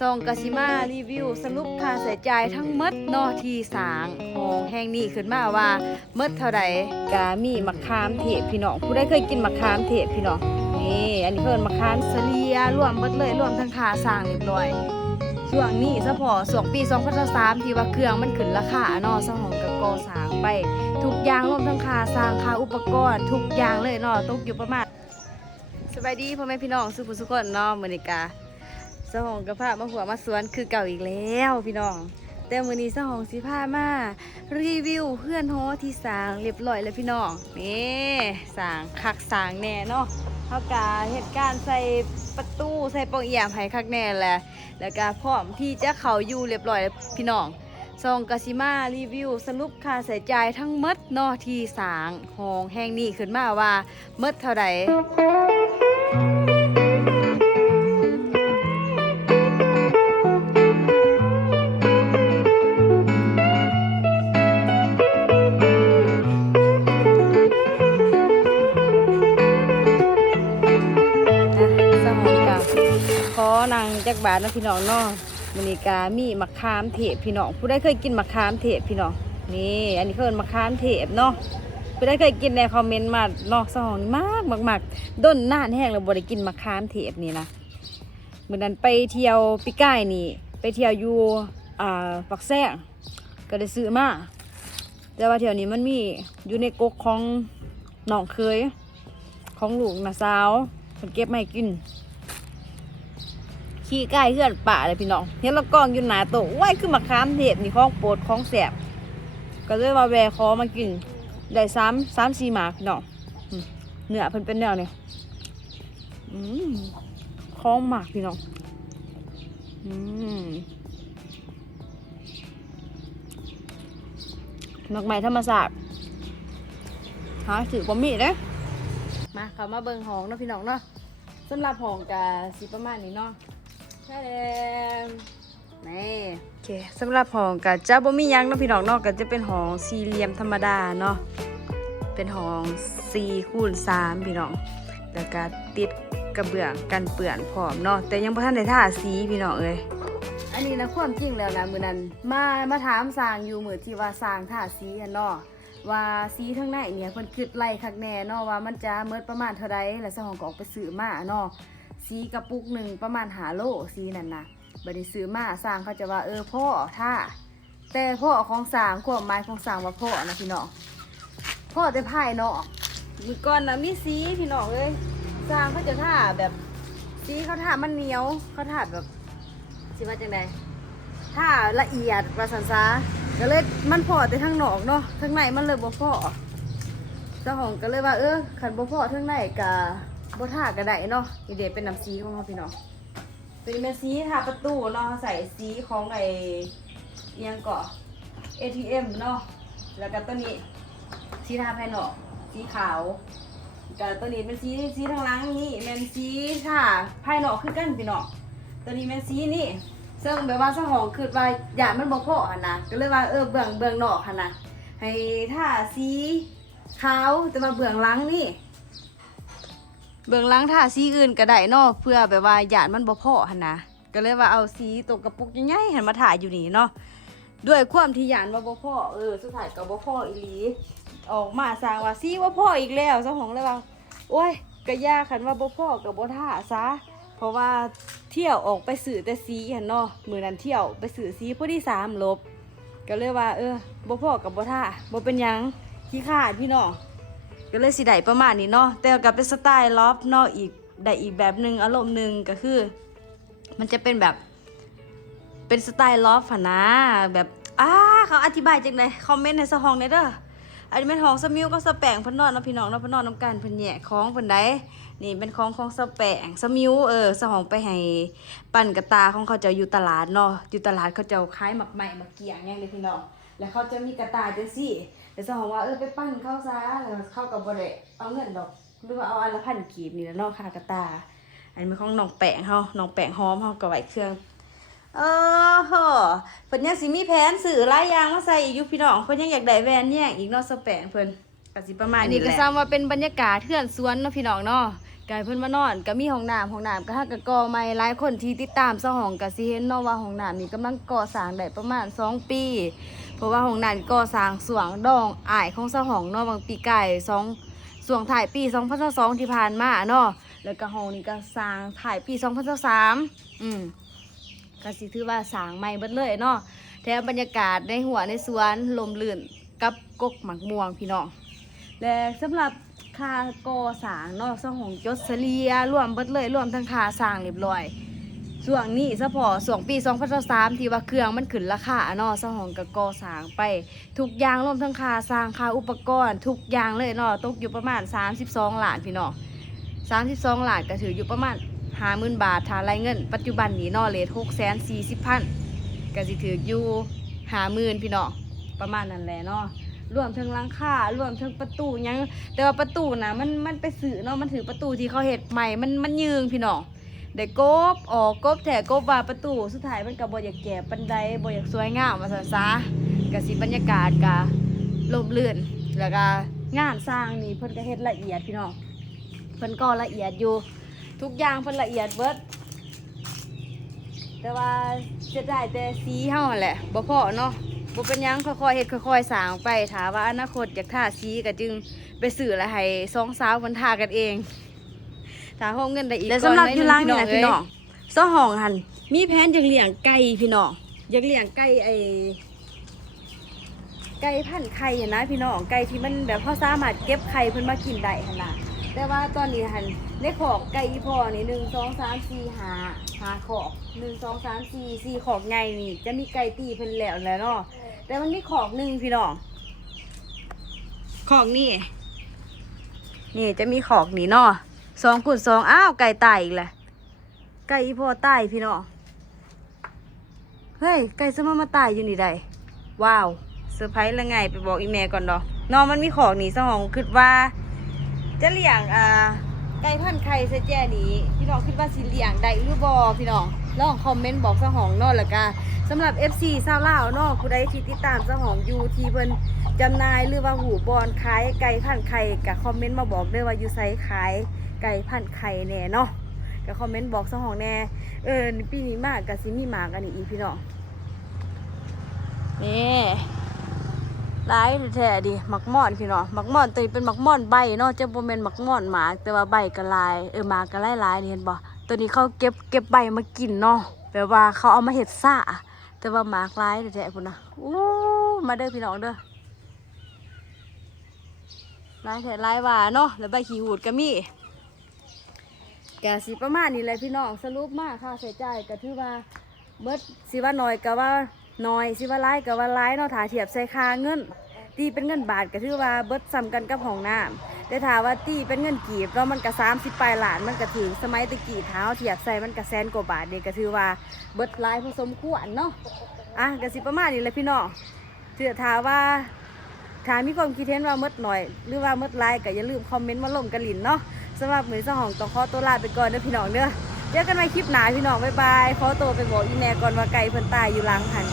ซองกาซิมารีวิว สรุปค่าใช้จ่ายทั้งมดนอทีสางของแห่งนี้ขึ้นมาว่าหมดเท่าใดกามีมะขามเทศพี่น้องผู้ใดเคยกินมะขามเทศพี่น้องนี่อันนี้เพิ่นมะขามเสลียรวมเบิดเลยรวมทั้งค่าสร้างเรียบร้อยช่วงนี้เฉพาะช่วงปี2023ที่ว่าเครื่องมันขึ้นราคาเนาะสหองก็ก่อสางไป ทุกอย่างรวมทั้งค่าสร้างค่าอุปกรณ์ ทุกอย่างเลยเนาะตกอยู่ประมาณสบายดีพ่อแม่พี่น้องสุขสุขคนเนาะมื้อนี้กา สหองกับพามาหัวมาสวนคือเก่าอีกแล้วพี่น้อง แต่มือนี้สหองสิพามารีวิวเพื่อนโฮที่สางเรียบร้อยแล้วพี่น้องนี่สางคักสางแน่เนาะเฮากาเหตุการณ์ใส่ประตูใส่ปองเอี่ยมให้คักแน่แหละแล้วก็พร้อมที่จะเขาอยู่เรียบร้อยแล้วพี่น้องซองกาซิมารีวิว สรุปค่าใช้จ่ายทั้งมดเนาะที่สางของแห่งนี้ขึ้นมาว่ามดเท่าใดน จักบาทนาะพี่น้องเนาะมอนิกามีมะขามเทศพี่น้อง ผู้ใดเคยกินมะขามเทศพี่น้องนี่ อันนี้เขาเอิ้นมะขามเทศเนาะผู้ใดเคยกินในคอมเมนต์มาเนอกสองมากมากมากด้นหน้านแห้งแล้วบ่ได้กินมะขามเทศนี่นะเมื่อนั้นไปเที่ยวปีก้ายนี่ ไปเที่ยวอยู่อ่าปักแซงก็ได้ซื้อมาแต่ว่าเที่ยวนี้มันมีอยู่ในกกของน้องเคย ของลูกนะสาวเพิ่นเก็บไมาให้กิน ขี้ไก่เพื่อนป่าเลยพี่น้องเห็นละกองอยู่หนาโตว้ายคือมะขามเทศนี่ของโปรดของแสบก็เลยว่าแวะขอมากินได้สามสามสี่หมากพี่น้องเนื้อเพิ่นเป็นแนวเนี่อืมของหมากพี่น้องหมากใหม่ธรรมศาสตร์หาถือบ่มีเด้อมาเขามาเบิงหองเนาะพี่น้องเนาะสำหรับหองกะสิประมาณนี้เนาะ ใช่แล้วนี่โอเคสำหรับหองกับจะบ่มีหยังเนาะพี่น้องเนาะก็จะเป็นหองสี่เหลี่ยมธรรมดาเนาะเป็นหอง4คูณ3พี่น้องแล้วก็ติดกระเบื้องกันเปื้อนพร้อมเนาะแต่ยังบ่ทันได้ทาสีพี่น้องเอ้ยอันนี้นะความจริงแล้วนะมื้อนั้นมามาถามสร้างอยู่มื้อที่ว่าสร้างทาสีอะเนาะว่าสีทั้งในเนี่ยเพิ่นคิดไล่คักแน่เนาะว่ามันจะเมิดประมาณเท่าใดแล้วสหองก็ออกไปซื้อมาเนาะ สีกระปุกหนึ่งประมาณหาโลสีนั่นนะบัดนี้ซื้อมาสร้างเขาจะว่าเออพ่อท่าแต่พ่อของสางความหมายของสางว่าพ่อนะพี่น้องพ่อแต่ายนอกมีก่อนนะมีสีพี่น้องเลยสร้างเขาจะท่าแบบสีเขาท่ามันเหนียวเขาท่าแบบสิว่าจังไดท่าละเอียดประสันซาก็เลยมันพอแต่ทางนอกเนาะทางในมันเลยบ่พอเจ้าของก็เลยว่าเออขันบ่พอทางในกะ บทาก็ไดเนาะนี่เดี๋ยวเป็นน้ำสีของเราพี่น้องตัวนี้เป็นสีทาประตูเนาะใส่สีของไอเอียงเกาะ ATM เนาะแล้วก็ตัวนี้สีทาภายนอกสีขาวกับตัวนี้เป็นสีสีทางหลังนี่เป็นสีทาภายนอกคือกันพี่น้องตัวนี้เป็นสีนี่ซึ่งแบบว่าสหองคือว่าอยากมันบ่พอหันนะก็เลยว่าเออเบื้องเบื้องนอกหันนะให้ทาสีขาวแต่ว่าเบื้องหลังนี่ เบื้องหลังทาสีอื่นก็ได้เนาะเพื่อแบบว่าหยาดมันบ่พอหันนะก็เลยว่าเอาสีตกกระปุกใหญ่ๆหันมาถ่ายอยู่นี่เนาะด้วยความที่หยาดว่าบ่พอเออสุดท้ายก็บ่พออีหลีออกมาสร้างว่าสีว่าพ่ออีกแล้วเจ้าของเลยว่าโอ้ยก็ยากคันว่าบ่พ่อก็บ่ท่าซะเพราะว่าเที่ยวออกไปสื่อแต่สีหันเนาะมือนั้นเที่ยวไปสื่อสีพอดีสามลบ ก็เลยว่า เออบ่พ่อกับบ่ท่าบ่เป็นยังขี้ขาดพี่น้อง ก็เลยสิได้ประมาณนี้เนาะแต่ก็เป็นสไตล์ลอฟเนาะอีกได้อีกแบบหนึ่งอารมณ์หนึ่งก็คือ มันจะเป็นแบบเป็นสไตล์ลอฟนะแบบอ้าเขาอธิบายจังเลยคอมเมนต์ในสหองเนเด้อ อันนี้เป็นของสมิวก็สแปงเพิ่นนอนเนาะพี่น้องเนาะเพิ่นนอนน้ำกันเพิ่นแยกของเพิ่นได้นี่เป็นของของสแปงสมิวเออสหองไปให้ปั่นกระตาของเขาเจะอยู่ตลาดเนาะอยู่ตลาดเขาเจะขายหมักใหม่หมักเกียงอย่างเลยพี่น้องแล้วเขาจะมีกระตาจังซี่แต่สองว่าเออไปปั้นเข้าซะแล้วเข้ากับบริเอาเงินดอกหรือว่าเอาอันละพันกีบนี่และเนอกค่ากระตา อันนี้เป็นของน้องแปงเฮาน้องแปงหอมเฮาก็ไว้เครื่อง เออโหเพิ่นยังสิมีแผนสื่อหลายอย่างมาใส่อีกอยู่พี่น้องเพิ่นยังอยากได้แวนแยกอีกเนาะสแปงเพิ่นก็สิประมาณนี้แหละนนี้ก็ซ้ำว่าเป็นบรรยากาศเทือนสวนเนาะพี่น้องเนาะไก่เพิ่นมานอนก็มีห้องน้ำห้องน้ำก็ฮักกะกอใหม่หลายคนที่ติดตามเจ้าห้องก็สิเห็นเนาะว่าห้องน้ำนี่กำลังก่อสร้างได้ประมาณ 2 ปี เพราะว่าห้องน้ำก่อสร้างสวงดองอ้ายของเจ้าห้องเนาะบางปีไก่สองสวงถ่ายปี2022ที่ผ่านมาเนาะแล้วก็ห้องนี้ก็สร้างถ่ายปี2023อืม ก็สิถือว่าสางใหม่เบิดเลยเนาะแถมบรรยากาศในหัวในสวนลมลื่นกับกกหมักม่วงพี่น้องและสำหรับค่าก่อสร้างเนอกสองของยศเลียรวมเบิดเลยรวมทั้งค่าสร้างเรียบร้อยส่วงนี้เฉพาะส่วงปี2023ที่ว่าเครื่องมันขึ้นราคาเนาะสองของก็ก่อสร้างไป ทุกอย่างรวมทั้งค่าสร้างค่าอุปกรณ์ ทุกอย่างเลยเนาะตกอยู่ประมาณ 32ล้านพี่น้อง32ล้านก็ถืออยู่ประมาณ 50,000บาทถ้ารายเงิน ปัจจุบันนี้นาะเลท640,000ก็สิถืออยู่50,000พี่น้องประมาณนั้นแหละเนาะรวมทั้งหลังคารวมทั้งประตูยังแต่ว่าประตูนะมันมันไปสื่อเนาะมันถือประตูที่เขาเห็ดใหม่มันมันยืงพี่น้องได้กบออกกบแถกบว่าประตูสุดท้ายมันก็บ่อยากแก่ปันไดบอยากสวยงามมาซะซะกะสิบรรยากาศกะลมเลื่นแล้วก็งานสร้างนี่เพิ่นก็เฮ็ดละเอียดพี่น้องเพิ่นก็ละเอียดอยู่ ทุกอย่างเพิ่นละเอียดเบิด แต่ว่าจะได้แต่สีเฮาแหละบ่พอเนาะบ่เป็นหยังค่อยๆเฮ็ดค่อยๆสร้างไปถามว่าอนาคตอยากทาสีก็จึงไปซื้อแล้วให้สองสาวมันทากันเองถ้าห้องเงินได้อีกและสำหรับก้นอยู่ล่างนี่นะพี่น้องเจ้าห้องหันมีแผนอยากเลี้ยงไก่พี่น้องอยากเลี้ยงไก่ไอ้ไก่พันธุ์ไข่อะนะพี่น้องไก่ที่มันแบบเขาสามารถเก็บไข่เพิ่นมากินได้หั่นน่ะแต่ว่าตอนนี้หัน ในขอกไก่อีพ่อนี่หนึ่งสองสามสี่หาหาขอกหนึ่งสองสามสี่สี่ขอกไงนี่ จะมีไก่ตีเพิ่นแล้วแหล้วเนาะแต่มันมีขอกหนึ่งพี่น้องขอกนี่ นี่จะมีขอกนี่เนาะสองขุดสองอ้าวไก่ตายอีกแหละไก่อีพ่อตายพี่น้องเฮ้ยไก่สมามาตายอยู่นี่ได้ว้าวเซอร์ไพรส์ละไงไปบอกอีแม่ก่อนดอกน้องมันมีของหนีสองคิดว่า จะเลี้ยงอ่า ไก่พันธุ์ไข่เสแจนี้พี่น้องคิดว่าสิเลี้ยงได้หรือบอพี่น้องลองคอมเมนต์บอกสหองเนอกละกาสำหรับ FC ซาวลาวเนอกผู้ใดที่ติดตามสหองอยู่ที่เพิ่นจำหนายหรือว่าหูบอลขายไก่พันธุ์ไข่กับคอมเมนต์มาบอกด้วยว่าอยู่ไซขายไก่พันธุ์ไข่แน่เนาะกับคอมเมนต์บอกสหองแน่เออปีนี้มากกับซิมีหมากอันนี้อีกพี่น้องนี่ ร้ายแท้ดิหมักม่อนพี่น้องหมักม่อนตัวนี้เป็นหมักม่อนใบเนาะจะบ่แม่นหมักม่อนหมากแต่ว่าใบก็ลายเออหมากก็ลายลายนี่เห็นบ่ตัวนี้เขาเก็บเก็บใบมากินเนาะแปลว่าเขาเอามาเฮ็ดซ่าแต่ว่าหมากลายแท้ๆพุ่นนะอู้มาเด้อพี่น้องเด้อลายแท้ลายว่าเนาะแล้วใบขี้หูดก็มีแกสิประมาณนี้เลยพี่น้องสรุปมากค่าใช้จ่ายก็ถือว่าเมื่อสิว่าน้อยก็ว่า น้อยสิว่าร้ายก็ว่าร้ายเนาะถ้าเทียบใส่ค่าเงิน ตีเป็นเงินบาทก็ถือว่าเบิดซ้ำกันกับห้องน้ำแต่ถ้าว่าตีเป็นเงินกีบแล้วมันก็สามสิบปลายล้านมันก็ถึงสมัยตะกี้เท้าเทียบใส่มันก็แสนกว่าบาทเด็กก็ถือว่าเบิดหลายพอสมควรเนาะอะก็สิประมาณนี้เลยพี่น้องเถือถาว่าถ้ามีความคิดเห็นว่ามืดหน่อย หรือว่ามืดหลายก็อย่าลืมคอมเมนต์มาลงกันหลินเนาะสำหรับมือสองต้องขอตัวลาไปก่อนเด้อพี่น้องเด้อเจอกันใหม่คลิปหน้าพี่น้องบ๊ายบายขอตัวไปบอกอีแม่ก่อนว่าไก่เพิ่นตายอยู่หลังหัน